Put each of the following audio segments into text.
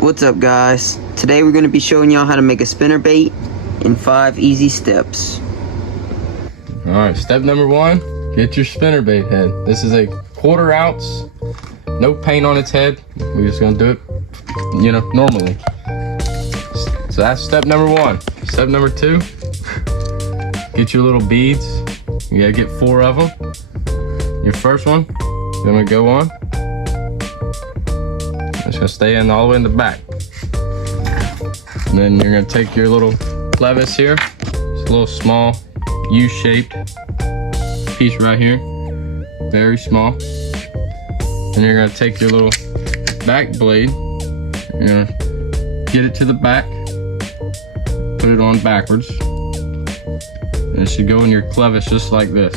What's up, guys? Today we're going to be showing y'all how to make a spinnerbait in 5 easy steps. Alright, step number 1, get your spinnerbait head. This is a 1/4 ounce, no paint on its head. We're just going to do it, normally. So that's step number 1. Step number 2, get your little beads. You gotta get 4 of them. Your first one, you're gonna go on. It's gonna stay in all the way in the back. And then you're gonna take your little clevis here. It's a little small U-shaped piece right here, very small. And you're gonna take your little back blade. You're gonna get it to the back, put it on backwards. And it should go in your clevis just like this.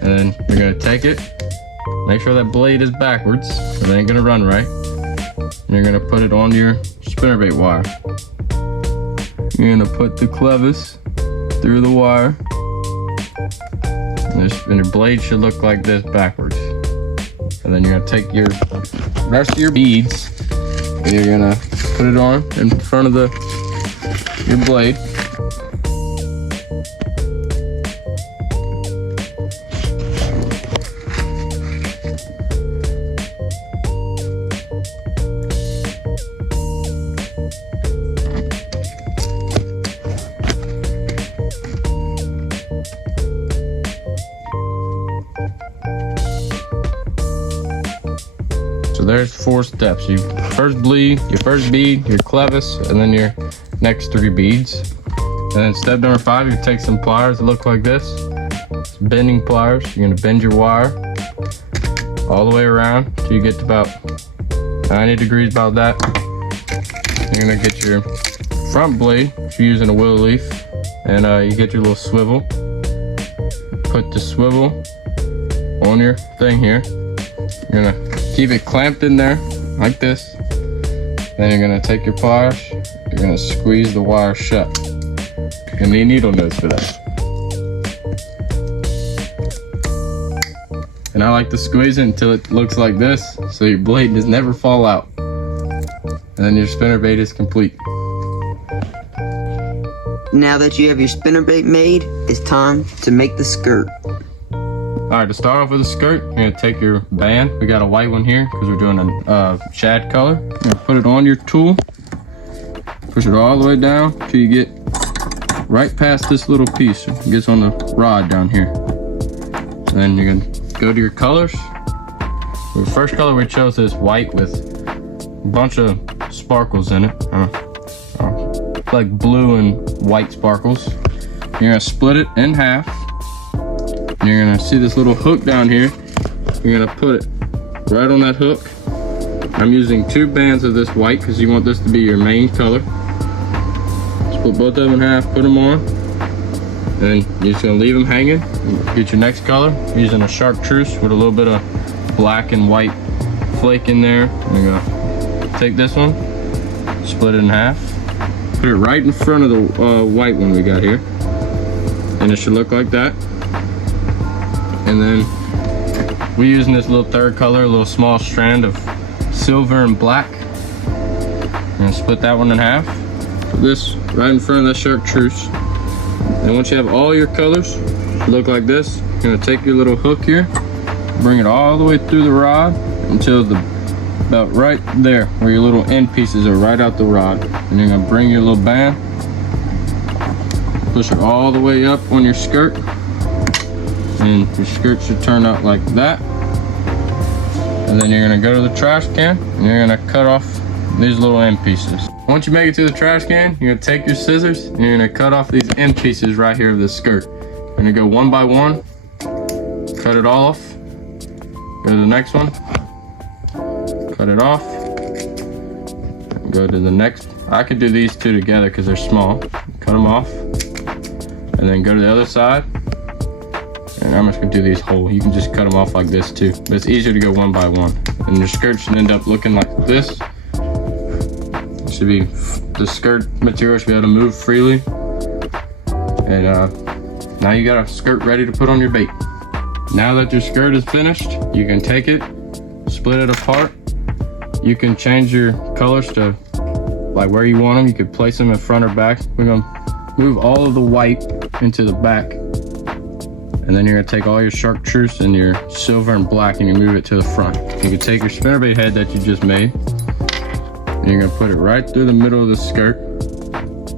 And then you're gonna take it, make sure that blade is backwards, or it ain't gonna run right. And you're gonna put it on your spinnerbait wire. You're gonna put the clevis through the wire. And your blade should look like this backwards. And then you're gonna take your rest of your beads and you're gonna put it on in front of your blade. So there's 4 steps. Your first bead, your clevis, and then your next 3 beads. And then step number 5, you take some pliers that look like this. It's bending pliers. You're gonna bend your wire all the way around till you get to about 90 degrees, about that. You're gonna get your front blade if you're using a willow leaf, and you get your little swivel. Put the swivel on your thing here. You're gonna keep it clamped in there like this. Then you're gonna take your pliers, you're gonna squeeze the wire shut. You're gonna need needle nose for that. And I like to squeeze it until it looks like this, so your blade does never fall out. And then your spinnerbait is complete. Now that you have your spinnerbait made, it's time to make the skirt. Alright, to start off with the skirt, you're going to take your band. We got a white one here because we're doing a shad color. You're going to put it on your tool, push it all the way down till you get right past this little piece. It gets on the rod down here. And then you're going to go to your colors. The first color we chose is white with a bunch of sparkles in it. Like blue and white sparkles. You're going to split it in half. And you're gonna see this little hook down here. You're gonna put it right on that hook. I'm using 2 bands of this white because you want this to be your main color. Split both of them in half, put them on. And then you're just gonna leave them hanging. Get your next color. I'm using a chartreuse with a little bit of black and white flake in there. I'm gonna take this one, split it in half, put it right in front of the white one we got here. And it should look like that. And then we're using this little 3rd color, a little small strand of silver and black. I'm gonna split that one in half. Put this right in front of that chartreuse. And once you have all your colors look like this, you're gonna take your little hook here, bring it all the way through the rod until about right there where your little end pieces are right out the rod. And you're gonna bring your little band, push it all the way up on your skirt. And your skirt should turn out like that. And then you're gonna go to the trash can and you're gonna cut off these little end pieces. Once you make it to the trash can, you're gonna take your scissors and you're gonna cut off these end pieces right here of the skirt. You're gonna go one by one, cut it all off. Go to the next one, cut it off. Go to the next. I could do these 2 together because they're small. Cut them off. And then go to the other side. And I'm just gonna do these whole. You can just cut them off like this too, but it's easier to go one by one. And your skirt should end up looking like this. It should be, the skirt material should be able to move freely. And now you got a skirt ready to put on your bait. Now that your skirt is finished, you can take it, split it apart. You can change your colors to like where you want them. You could place them in front or back. We're gonna move all of the white into the back. And then you're gonna take all your chartreuse and your silver and black and you move it to the front. You can take your spinnerbait head that you just made and you're gonna put it right through the middle of the skirt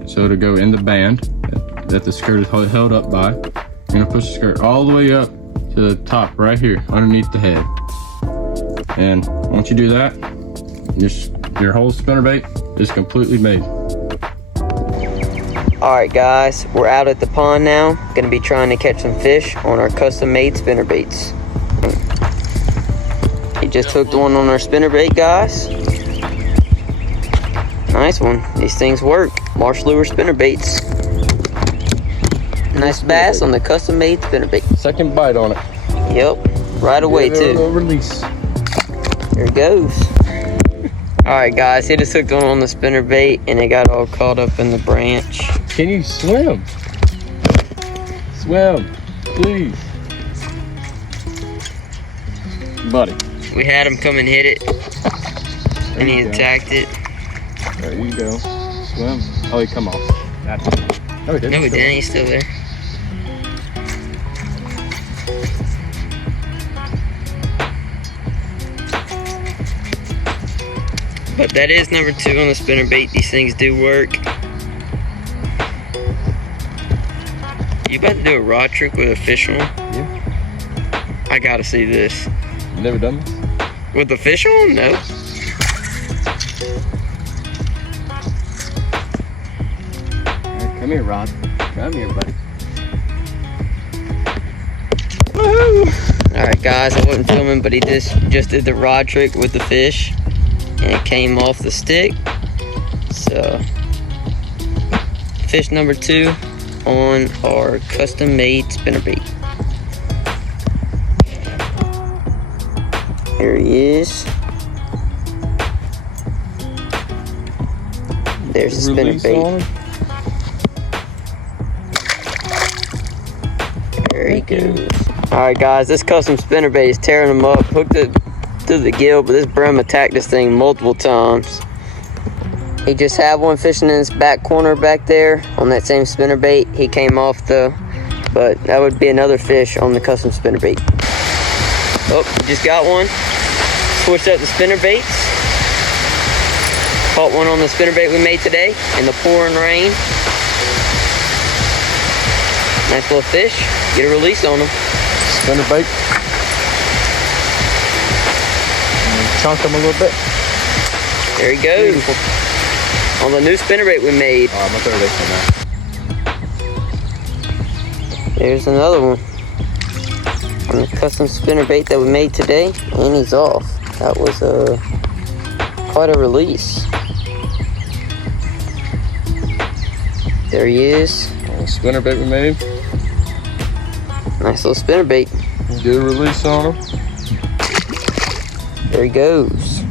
so it'll go in the band that the skirt is held up by. You're gonna push the skirt all the way up to the top right here underneath the head. And once you do that, your whole spinnerbait is completely made. Alright guys, we're out at the pond now. Gonna be trying to catch some fish on our custom made spinnerbaits. He just hooked one on our spinnerbait, guys. Nice one. These things work. Marsh lure spinnerbaits. Nice bass on the custom made spinnerbait. Second bite on it. Yep, right away too. Release. There it goes. Alright guys, he just hooked one on the spinnerbait and it got all caught up in the branch. Can you swim? Swim, please. Buddy. We had him come and hit it. And he attacked it. There you go. Swim. Oh, he come off. That's it. No, he didn't. No, he didn't. He's still there. But that is number 2 on the spinnerbait. These things do work. You about to do a rod trick with a fish on? Yeah. I gotta see this. You never done this? With the fish on? No. Right, come here, Rod. Come here, buddy. Alright guys, I wasn't filming, but he just did the rod trick with the fish. And it came off the stick. So, fish number 2 on our custom made spinnerbait. There he is. There's the spinnerbait. There he goes. Alright guys, this custom spinnerbait is tearing them up. Hooked it through the gill, but this brim attacked this thing multiple times. He just had one fishing in his back corner back there on that same spinnerbait. He came off though, but that would be another fish on the custom spinnerbait. Oh, he just got one. Switched up the spinnerbaits. Caught one on the spinnerbait we made today in the pouring rain. Nice little fish. Get a release on him. Spinnerbait. Chunk him a little bit. There he goes. Beautiful. On the new spinnerbait we made. Oh, my third on that. There's another one. On the custom spinnerbait that we made today, and he's off. That was quite a release. There he is. Spinnerbait we made. Nice little spinnerbait. Get a release on him. There he goes.